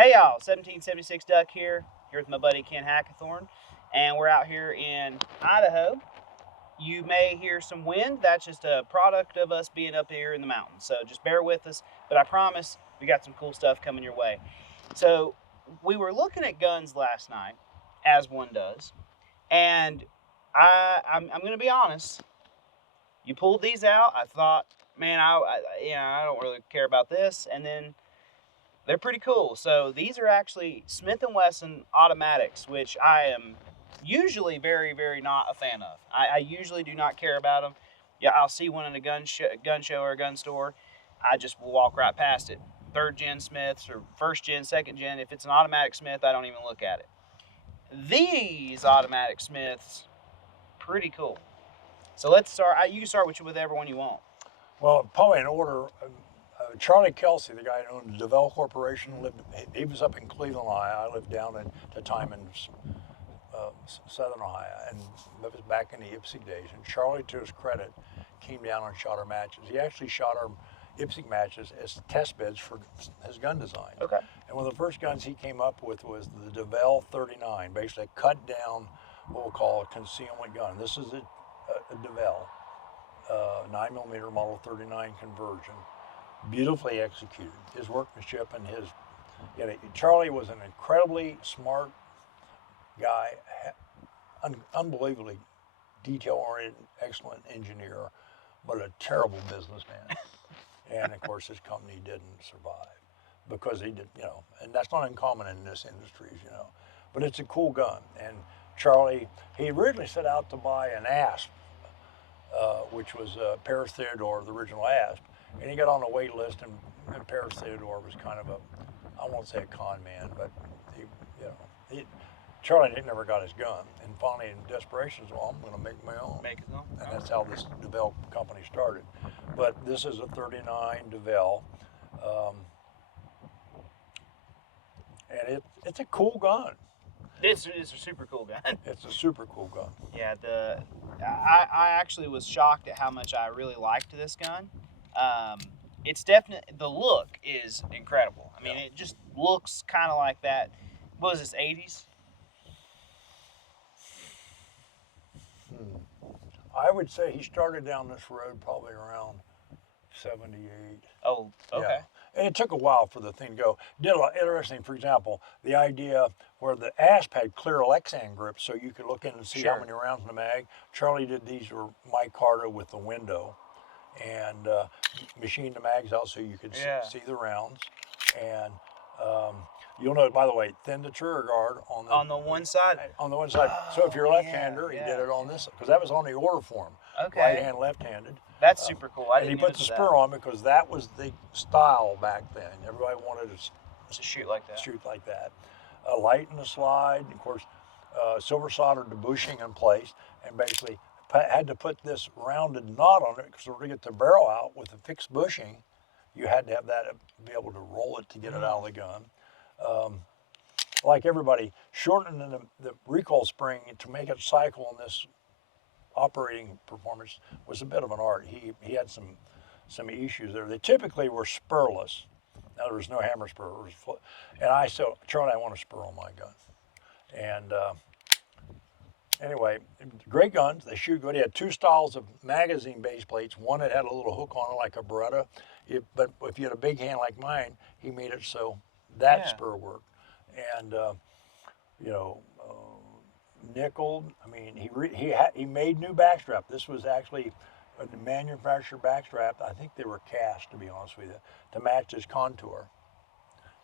Hey y'all, 1776 Duck here with my buddy Ken Hackathorn, and we're out here in Idaho. You may hear some wind. That's just a product of us being up here in the mountains. So just bear with us, but I promise we got some cool stuff coming your way. So we were looking at guns last night, as one does, and I'm going to be honest. You pulled these out. I thought, man, I don't really care about this, and then they're pretty cool. So these are actually Smith & Wesson automatics, which I am usually very, very not a fan of. I usually do not care about them. Yeah, I'll see one in a gun show or a gun store. I just will walk right past it. Third gen Smiths or first gen, second gen. If it's an automatic Smith, I don't even look at it. These automatic Smiths, pretty cool. So let's start. You can start with whichever one you want. Well, probably in order. Charlie Kelsey, the guy who owned the DeVel Corporation, he was up in Cleveland, Ohio. I lived down at the time in Southern Ohio, and it was back in the IPSC days. And Charlie, to his credit, came down and shot our matches. He actually shot our IPSC matches as test beds for his gun design. Okay. And one of the first guns he came up with was the devel 39, basically a cut down, what we'll call a concealment gun. This is a devel, 9mm Model 39 conversion. Beautifully executed. His workmanship and Charlie was an incredibly smart guy, unbelievably detail-oriented, excellent engineer, but a terrible businessman. And of course, his company didn't survive because he did, and that's not uncommon in this industry, But it's a cool gun. And Charlie, he originally set out to buy an ASP, which was Paris Theodore, the original ASP. And he got on the wait list, and Paris Theodore was kind of I won't say a con man, but Charlie never got his gun. And finally, in desperation, said, well, I'm going to make my own. Make his own. And that's how this DeVel company started. But this is a 39 DeVel. And it's a cool gun. This is a super cool gun. It's a super cool gun. Yeah, I actually was shocked at how much I really liked this gun. It's definitely, the look is incredible. I mean, It just looks kind of like that. What was this, 80s? I would say he started down this road probably around 78. Oh, okay. Yeah. And it took a while for the thing to go. Did a lot interesting, for example, the idea where the ASP had clear Lexan grips so you could look in and see how many rounds in the mag. Charlie did these were micarta with the window and machined the mags out so you could see the rounds. And you'll note, by the way, thin the trigger guard on the one side. On the one side. So if you're a left-hander, he did it on this, because that was on the order form. Okay. Right hand, left-handed. That's super cool. And he put the spur on because that was the style back then. Everybody wanted to shoot like that. Shoot like that. Light in the slide, and of course, silver soldered the bushing in place, and basically had to put this rounded knot on it because to get the barrel out with a fixed bushing, you had to have that be able to roll it to get it out of the gun. Like everybody, shortening the recoil spring to make it cycle in this operating performance was a bit of an art. He had some issues there. They typically were spurless. Now there was no hammer spur. And I said, Charlie, I want a spur on my gun. And anyway, great guns. They shoot good. He had two styles of magazine base plates. One that had a little hook on it like a Beretta. But if you had a big hand like mine, he made it so that spur worked. And nickeled. I mean, he made new backstrap. This was actually a manufactured backstrap. I think they were cast, to be honest with you, to match his contour.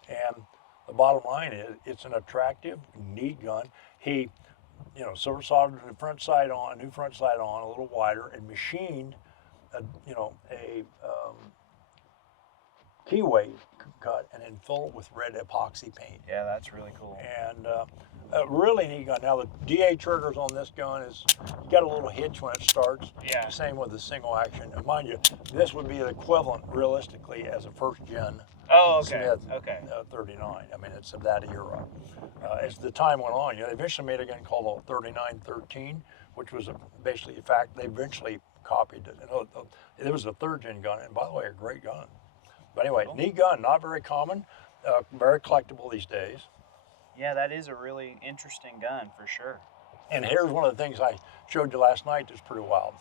And the bottom line is, it's an attractive, neat gun. He, silver soldered the front sight on, new front sight on, a little wider, and machined, a keyway cut and then fill it with red epoxy paint. Yeah, that's really cool. And a really neat gun. Now the DA triggers on this gun is, you got a little hitch when it starts. Yeah. Same with the single action. And mind you, this would be the equivalent realistically as a first gen Smith 39. I mean, it's of that era. As the time went on, they eventually made a gun called a 3913, which was basically, in fact, they eventually copied it. It was a third gen gun, and by the way, a great gun. But anyway, neat gun, not very common. very collectible these days. Yeah, that is a really interesting gun for sure. And here's one of the things I showed you last night that's pretty wild.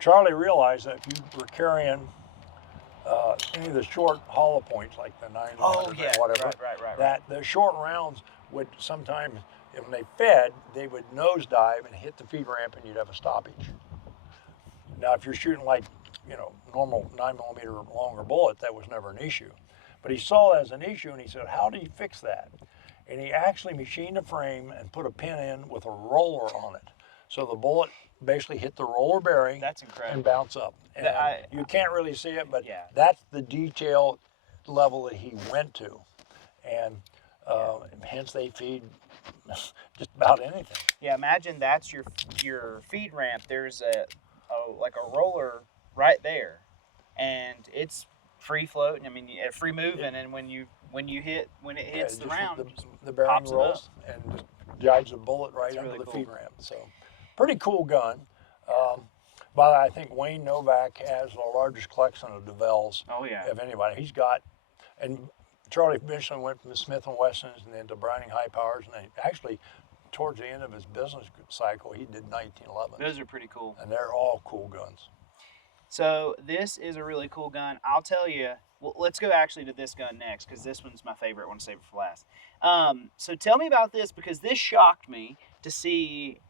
Charlie realized that if you were carrying any of the short hollow points, like the 900 Oh yeah, or whatever, right. that the short rounds would sometimes, when they fed, they would nosedive and hit the feed ramp, and you'd have a stoppage. Now, if you're shooting like, normal 9mm longer bullet, that was never an issue. But he saw it as an issue, and he said, "How do you fix that?" And he actually machined a frame and put a pin in with a roller on it, so the bullet basically hit the roller bearing. That's incredible. And bounce up. And you can't really see it, but yeah. that's the detail level that he went to, and hence they feed just about anything. Yeah, imagine that's your feed ramp. There's like a roller right there, and it's free floating. I mean, free moving, and when it hits the round, the bearing pops rolls and just guides the bullet right That's under really the cool. feed ramp. So, pretty cool gun. But I think Wayne Novak has the largest collection of DeVels Oh yeah. of anybody. He's got, and Charlie eventually went from the Smith Wessons and then to Browning High Powers, and then actually, towards the end of his business cycle, he did 1911. Those are pretty cool. And they're all cool guns. So this is a really cool gun. I'll tell you. Well, let's go actually to this gun next because this one's my favorite. I want to save it for last. So tell me about this because this shocked me to see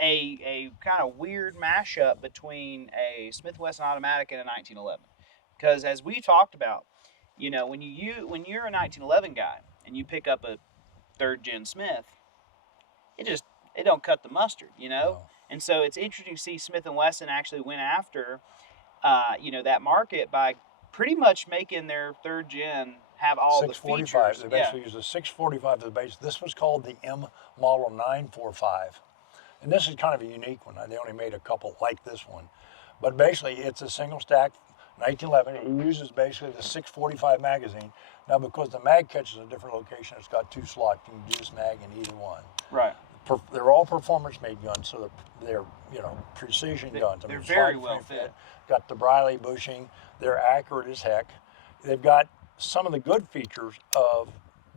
a kind of weird mashup between a Smith Wesson automatic and a 1911. Because as we talked about, when you're a 1911 guy and you pick up a 3rd gen Smith, it don't cut the mustard, No. And so it's interesting to see Smith & Wesson actually went after, that market by pretty much making their 3rd gen have all the 645. features. They basically used a 645 as the base. This was called the M Model 945. And this is kind of a unique one. They only made a couple like this one. But basically, it's a single stack 1911. It uses basically the 645 magazine. Now, because the mag catches a different location, it's got 2 slots. You can use mag in either one. Right. They're all performance-made guns, so they're precision guns. They're very well fit. Got the Briley bushing. They're accurate as heck. They've got some of the good features of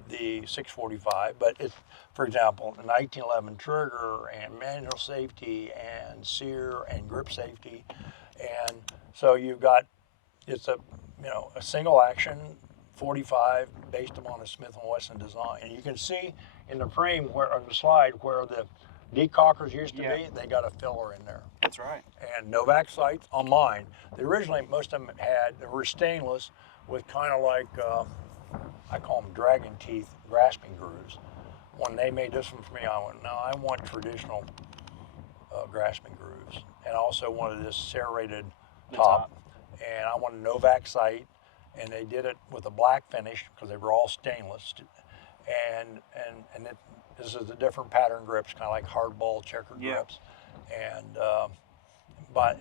the 645, but it's, for example, the 1911 trigger and manual safety and sear and grip safety, and so you've got it's a single action 45 based upon a Smith & Wesson design, and you can see in the frame where on the slide where the decockers used to be, they got a filler in there. That's right. And Novak sights on mine, originally most of them they were stainless with kind of like, I call them dragon teeth grasping grooves. When they made this one for me, I went, no, I want traditional grasping grooves. And I also wanted this serrated top. And I wanted Novak sight, and they did it with a black finish because they were all stainless. And this is a different pattern grips, kind of like hardball checkered grips. And but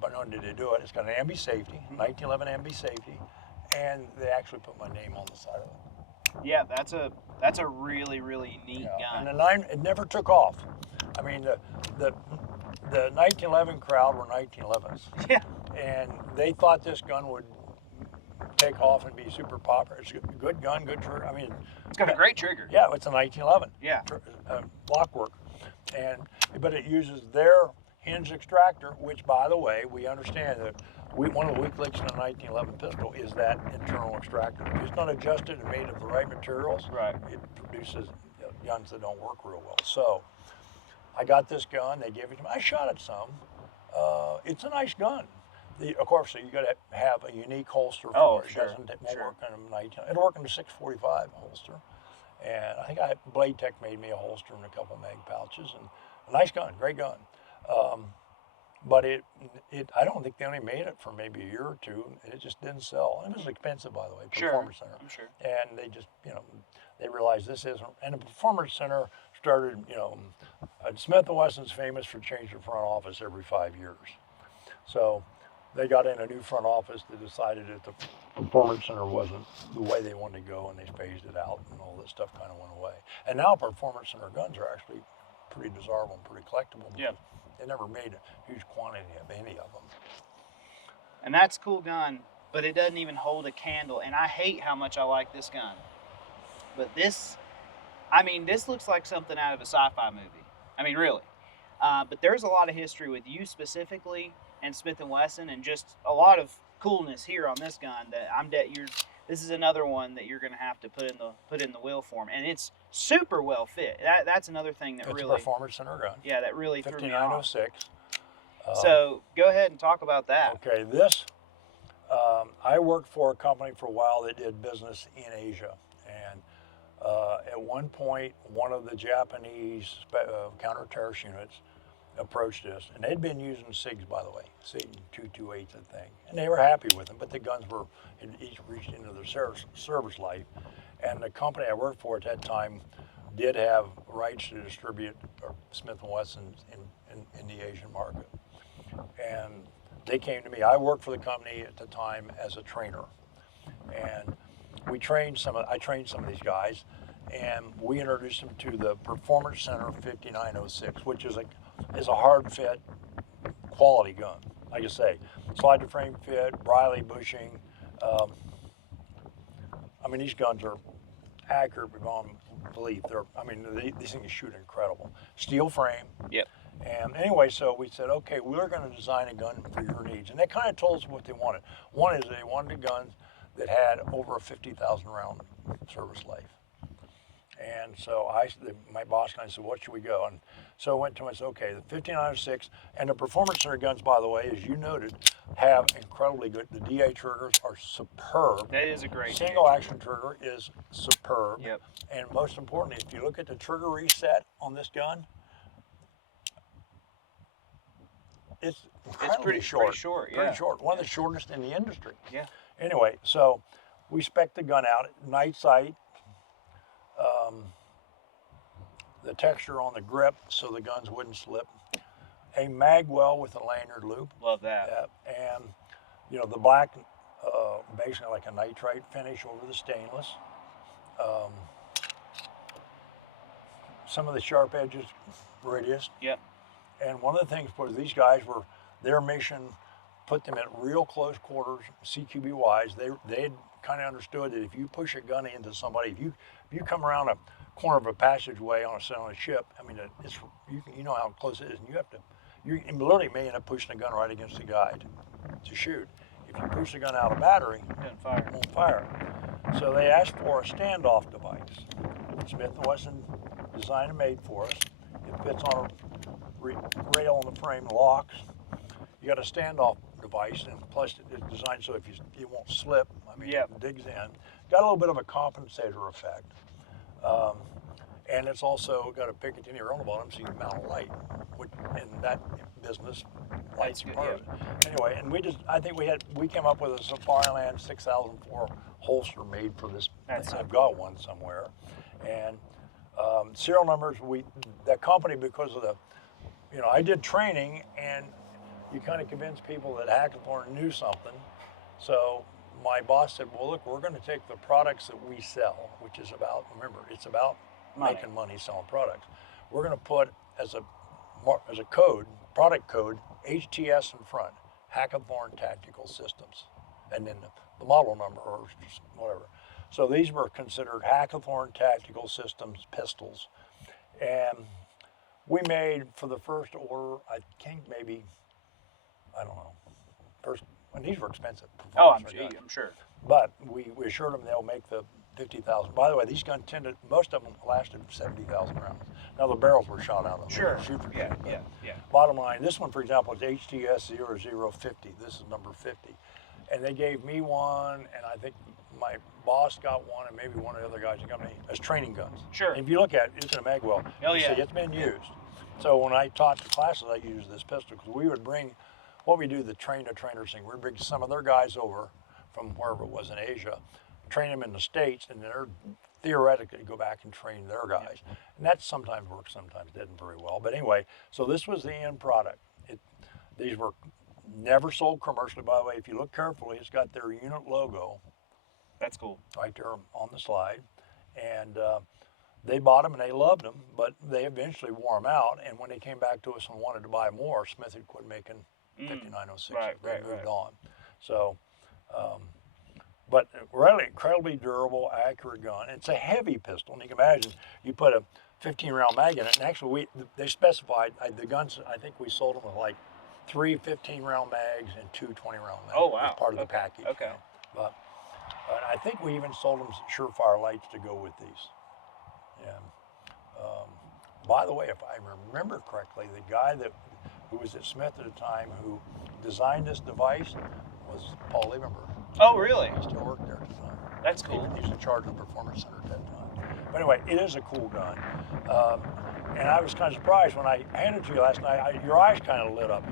not only did they do it, it's got an ambi safety, 1911 ambi safety, and they actually put my name on the side of it. Yeah, that's a really really neat gun. And it never took off. I mean, the 1911 crowd were 1911s. Yeah. And they thought this gun would take off and be super popular. It's a good gun, good trigger. I mean, it's got a great trigger. Yeah, it's a 1911. Yeah. Block work, but it uses their hinge extractor, which, by the way, we understand that one of the weak links in a 1911 pistol is that internal extractor. If it's not adjusted and made of the right materials, it produces guns that don't work real well. So I got this gun. They gave it to me. I shot it some. It's a nice gun. Of course, you got to have a unique holster for it. Sure. It won't work in a 19. It'll work in a 645 holster. And I think Blade Tech made me a holster and a couple mag pouches, and a nice gun, great gun. But I don't think they only made it for maybe a year or two, and it just didn't sell. And it was expensive, by the way, Performance Center. I'm sure. And they just, they realized this isn't, and the Performance Center started, Smith & Wesson's famous for changing the front office every 5 years. So they got in a new front office that decided that the Performance Center wasn't the way they wanted to go, and they phased it out, and all this stuff kind of went away. And now Performance Center guns are actually pretty desirable and pretty collectible. Yeah. They never made a huge quantity of any of them. And that's a cool gun. but it doesn't even hold a candle. And I hate how much I like this gun. But this, I mean, this looks like something out of a sci-fi movie. I mean, really. But there's a lot of history with you specifically and Smith and Wesson, and just a lot of coolness here on this gun that this is another one that you're going to have to put in the wheel form, and it's super well fit. That's another thing that it's really a performance center gun. Yeah, that really threw me off. 5906. So go ahead and talk about that. Okay, I worked for a company for a while that did business in Asia, and at one point, one of the Japanese counter-terrorist units approached us, and they'd been using SIGs, by the way, SIG 228s, I think, and they were happy with them, but the guns had each reached into their service life, and the company I worked for at that time did have rights to distribute Smith & Wessons in the Asian market, and they came to me. I worked for the company at the time as a trainer, and I trained some of these guys, and we introduced them to the Performance Center 5906, which is a hard fit, quality gun. Like I say, slide to frame fit, Briley bushing. I mean, these guns are accurate beyond belief. These things shoot incredible. Steel frame. Yep. And anyway, so we said, okay, we're going to design a gun for your needs. And they kind of told us what they wanted. One is they wanted a gun that had over a 50,000 round service life. And so my boss and I said, what should we go? And so I went to him and said, okay, the 5906 and the Performance Center guns, by the way, as you noted, have incredibly good. The DA triggers are superb. That is a great single action trigger is superb. Yep. And most importantly, if you look at the trigger reset on this gun, it's pretty short. Pretty short. One of the shortest in the industry. Yeah. Anyway, so we spec'd the gun out, night sight, the texture on the grip so the guns wouldn't slip, a mag well with a lanyard loop. Love that. And the black, basically like a nitrite finish over the stainless. Some of the sharp edges radius. Yep. And one of the things was these guys their mission put them at real close quarters, CQB wise. They kind of understood that if you push a gun into somebody, if you come around a corner of a passageway on a ship, I mean, you know how close it is, and you literally may end up pushing a gun right against the guide to shoot. If you push the gun out of battery, it won't fire. So they asked for a standoff device. Smith & Wesson designed and made for us. It fits on a rail on the frame, locks. You got a standoff device, and plus it's designed so it won't slip. I mean, It digs in. Got a little bit of a compensator effect. And it's also got a Picatinny on the bottom so you can mount a light, which in that business, lights are part of it. Anyway, and I think we came up with a Safariland 6004 holster made for this. I've got one somewhere. And serial numbers, that company, because of I did training, and you kind of convince people that Hackathorn knew something. So my boss said, well, look, we're going to take the products that we sell, which is it's about making money selling products. We're going to put as a product code, HTS in front, Hackathorn Tactical Systems, and then the model number or just whatever. So these were considered Hackathorn Tactical Systems pistols. And we made, for the first order, I think maybe, I don't know, and these were expensive. I'm sure. But we assured them they'll make the 50,000. By the way, these guns most of them lasted 70,000 rounds. Now the barrels were shot out of them. Sure. Yeah. Bottom line, this one, for example, is HTS 0050. This is number 50. And they gave me one, and I think my boss got one, and maybe one of the other guys in the company, as training guns. Sure. And if you look at it, it's in a mag well. See, it's been used. So when I taught the classes, I used this pistol, because we would bring, what we do, the train-to-trainer thing, we'd bring some of their guys over from wherever it was in Asia, train them in the States, and they're theoretically go back and train their guys. And that sometimes works, sometimes didn't very well. But anyway, so this was the end product. These were never sold commercially, by the way. If you look carefully, it's got their unit logo. That's cool. Right there on the slide. And they bought them and they loved them, but they eventually wore them out. And when they came back to us and wanted to buy more, Smith had quit making 5906. They moved on. So But really incredibly durable, accurate gun. It's a heavy pistol, and you can imagine you put a 15-round mag in it. And actually, they specified the guns. I think we sold them with like 3 15-round mags and 2 20-round mags. Oh, wow. As part of the package. Okay. You know. But I think we even sold them surefire lights to go with these. And by the way, if I remember correctly, the guy who was at Smith at the time who designed this device was Paul Liebenberg. Oh, really? He still worked there at the time. That's cool. He's in charge of the Performance Center at that time. But anyway, it is a cool gun. And I was kind of surprised when I handed it to you last night. Your eyes kind of lit up.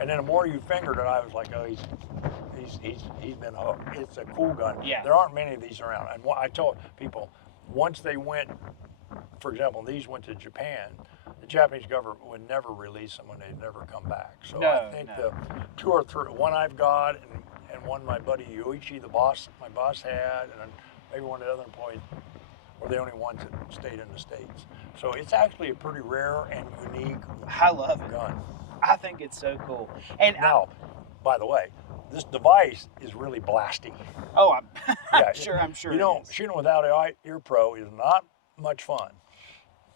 And then the more you fingered it, I was like, oh, he's been hooked. It's a cool gun. Yeah. There aren't many of these around. And I told people, once they went, for example, these went to Japan, the Japanese government would never release them when they'd never come back. So I think the 2 or 3, one I've got and one my buddy Yoichi, my boss had, and maybe one of the other employees were the only ones that stayed in the States. So it's actually a pretty rare and unique I love it. gun. I think it's so cool. And now, by the way, this device is really blasty. Oh, I'm Yeah, I'm sure. You know, shooting without an ear pro is not much fun.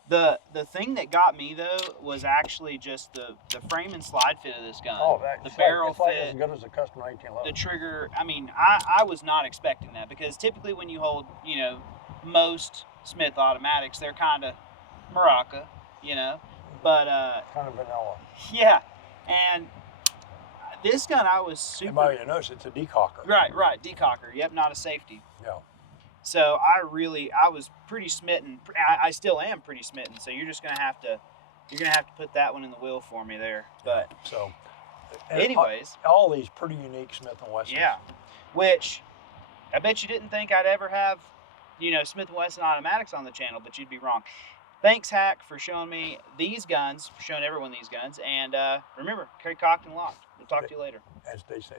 The thing that got me though was actually just the frame and slide fit of this gun. Oh, the barrel it's like fit, as good as a custom 1911. the trigger. I mean, I was not expecting that because typically when you hold, most Smith automatics, they're kind of maraca, but kind of vanilla. yeah, and this gun I was super. And by the way, you notice it's a decocker. Right, decocker. Yep, not a safety. Yeah. So I was pretty smitten. I still am pretty smitten. So you're gonna have to put that one in the wheel for me there. But so, anyways, all these pretty unique Smith and Wessons. Yeah, which I bet you didn't think I'd ever have, Smith and Wesson automatics on the channel, but you'd be wrong. Thanks, Hack, for showing me these guns, for showing everyone these guns, and remember, carry cocked and locked. We'll talk to you later. And stay safe.